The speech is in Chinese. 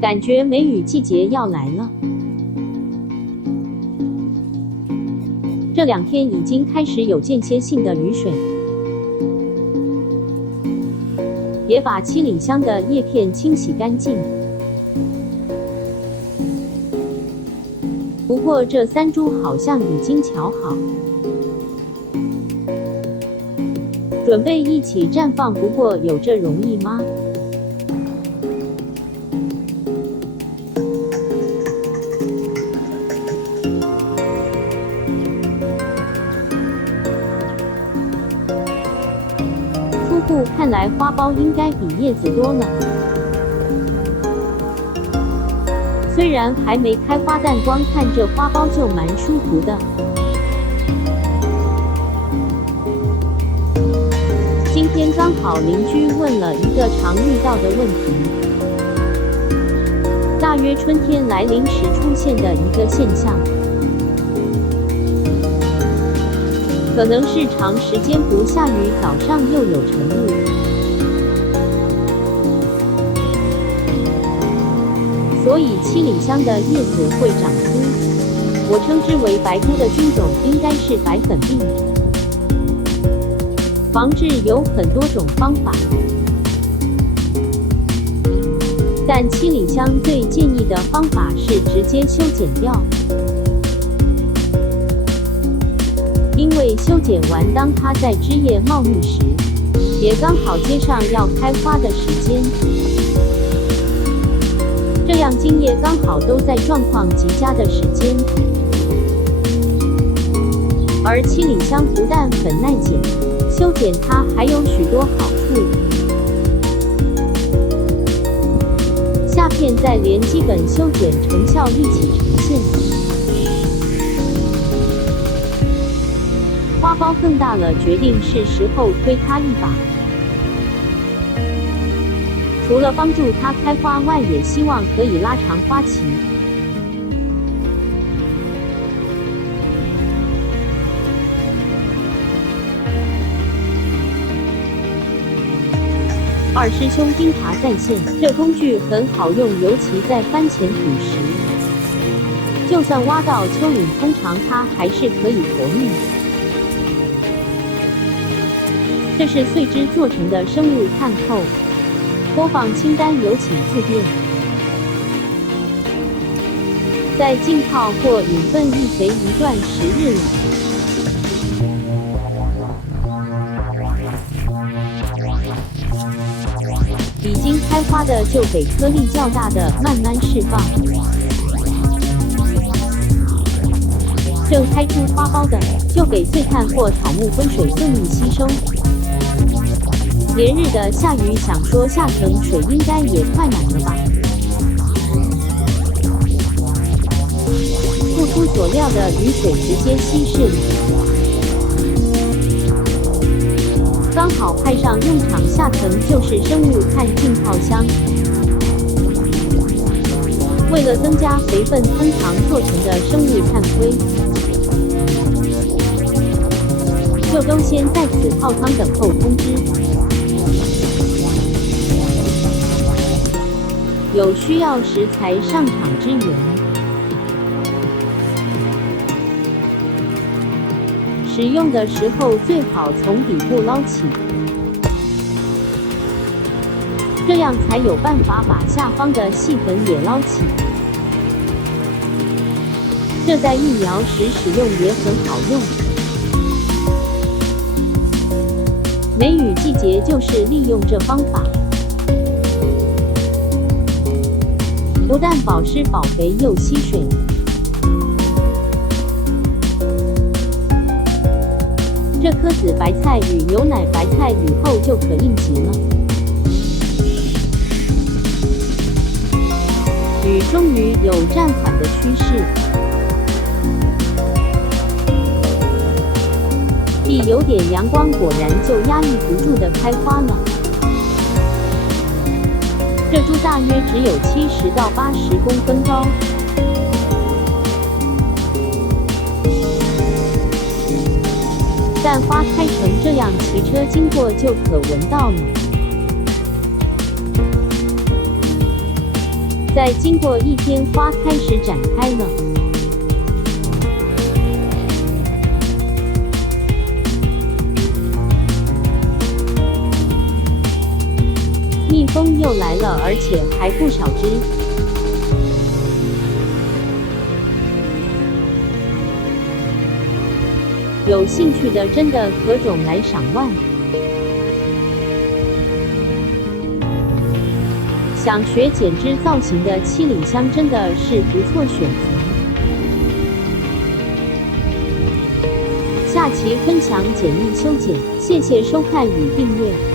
感觉梅雨季节要来了。这2天已经开始有间歇性的雨水，也把七里香的叶片清洗干净。不过这3株好像已经瞧好，准备一起绽放。不过有这容易吗？初步看来，花苞应该比叶子多呢。虽然还没开花，但光看这花苞就蛮舒服的。今天刚好邻居问了一个常遇到的问题，大约春天来临时出现的一个现象，可能是长时间不下雨，早上又有晨雾。所以七里香的叶子会长枯，我称之为白枯的菌种应该是白粉病。防治有很多种方法，但七里香最建议的方法是直接修剪掉，因为修剪完，当它在枝叶茂密时，也刚好接上要开花的时间。这样茎叶刚好都在状况极佳的时间，而七里香不但很耐剪，修剪它还有许多好处。下片再连基本修剪成效一起呈现，花苞更大了，决定是时候推它一把。除了帮助它开花外，也希望可以拉长花期。二师兄钉耙在线，这工具很好用，尤其在番茄土时，就算挖到蚯蚓，通常它还是可以活命。这是碎枝做成的生物炭扣。播放清单有请自便。在浸泡或引粪育肥一段时日里，已经开花的就给颗粒较大的慢慢释放，正开出花苞的就给碎炭或草木分水分力吸收。连日的下雨，想说下层水应该也快满了吧？不出所料的，雨水直接稀释了，刚好派上用场。下层就是生物炭浸泡箱，为了增加肥分，通常做成的生物炭灰，就都先在此泡汤等候通知。有需要时才上场支援。使用的时候最好从底部捞起，这样才有办法把下方的细粉也捞起。这在育苗时使用也很好用。梅雨季节就是利用这方法。不但保湿保肥又吸水，这颗紫白菜与牛奶白菜雨后就可应急了。雨终于有暂缓的趋势，一有点阳光，果然就压抑不住的开花了。这株大约只有70到80公分高，但花开成这样，骑车经过就可闻到了。在经过一天，花开始展开了。蜜蜂又来了，而且还不少只。有兴趣的真的可种来赏玩。想学剪枝造型的七里香真的是不错选择。下期分享简易修剪，谢谢收看与订阅。